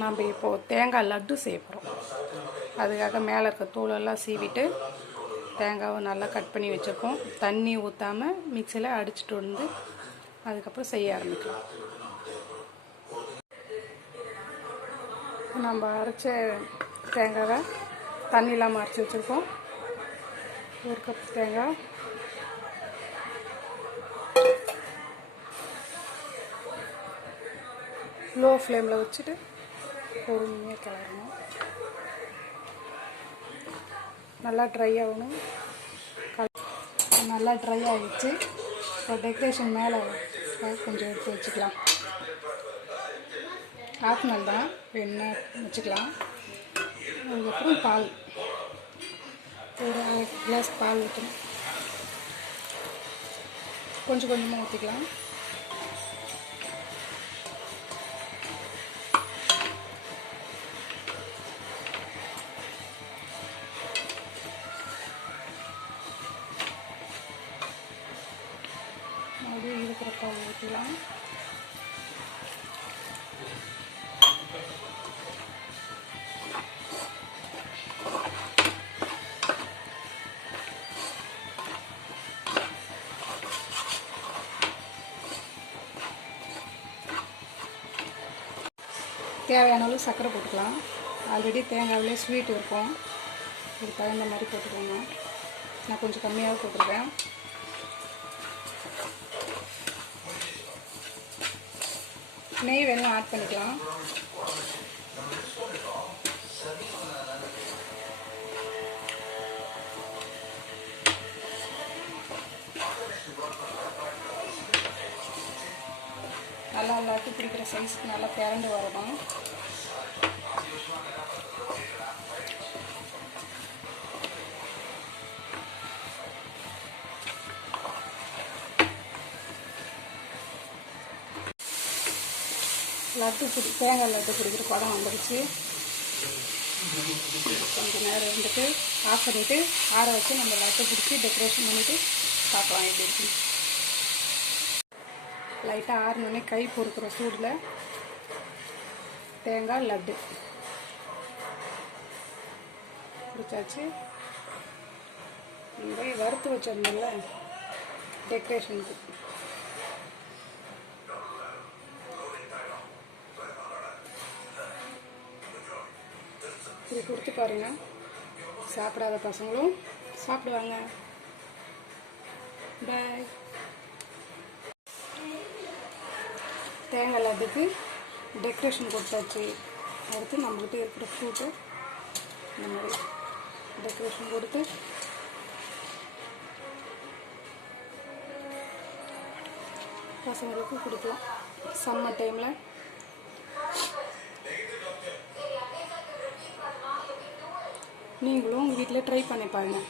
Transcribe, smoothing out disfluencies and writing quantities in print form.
நம்ம இப்போது தேங்காய் லட்டு செய்ய போகிறோம். அதுக்காக மேலே இருக்க தூளெல்லாம் சீவிட்டு தேங்காவை நல்லா கட் பண்ணி வச்சுருக்கோம். தண்ணி ஊற்றாமல் மிக்சியில் அடிச்சுட்டு வந்து அதுக்கப்புறம் செய்ய ஆரம்பிக்கலாம். நம்ம அரைச்ச தேங்காவை தண்ணி இல்லாமல் அரைச்சி வச்சுருக்கோம். 1 கப் தேங்காய், லோ ஃப்ளேமில் வச்சுட்டு பொறுமையாக கிளறணும். நல்லா ட்ரை ஆகணும். நல்லா ட்ரை ஆகிடுச்சு. இப்போ டெக்கரேஷன் மேலே கொஞ்சம் எடுத்து வச்சுக்கலாம். ஆப்ஷனல் தான், வேணுன்னா வச்சுக்கலாம். அதுக்கப்புறம் பால், ஒரு 1 கிளாஸ் பால் ஊற்றணும். கொஞ்சம் கொஞ்சமாக ஊற்றிக்கலாம். மறுபடியும் இருக்கிற பால் ஊற்றிக்கலாம். தேவையான அளவு சர்க்கரை போட்டுக்கலாம். ஆல்ரெடி தேங்காயிலே ஸ்வீட் இருக்கும், இது தகுந்த மாதிரி போட்டுக்கோங்க. நான் கொஞ்சம் கம்மியாக போட்டிருக்கேன். நெய் வேணும் ஆட் பண்ணிக்கலாம். நல்லா எல்லாத்தையும் பிடிக்கிற சைஸ்க்கு நல்லா திரண்டு வரணும். தேங்காய் லட்டு பிடிக்கிற படம் வந்துடுச்சு. கொஞ்சம் நேரம் இருந்துட்டு ஆஃப் பண்ணிவிட்டு ஆற வச்சு நம்ம லட்டு பிடிச்சி டெக்கரேஷன் பண்ணிவிட்டு பார்க்கலாம் எப்படி இருக்குன்னு. லைட்டாக ஆறினோடனே கை பொறுக்கிற சூடில் தேங்காய் லட்டு பிடிச்சாச்சு. நம்ம வறுத்து வச்சிருந்தோம்ல டெக்கரேஷனுக்கு, இது கொடுத்து பாருங்கள். சாப்பிடாத பசங்களும் சாப்பிடுவாங்க. பாய். தேங்காய் லட்டுக்கு டெக்கரேஷன் கொடுத்தாச்சு. அடுத்து நம்மகிட்ட இருக்கிற ஃப்ரூட்டு இந்த மாதிரி டெக்கரேஷன் கொடுத்து பசங்களுக்கு கொடுக்கலாம். சம்மர் டைமில் நீங்களும் உங்கள் வீட்டில் ட்ரை பண்ணி பாருங்கள்.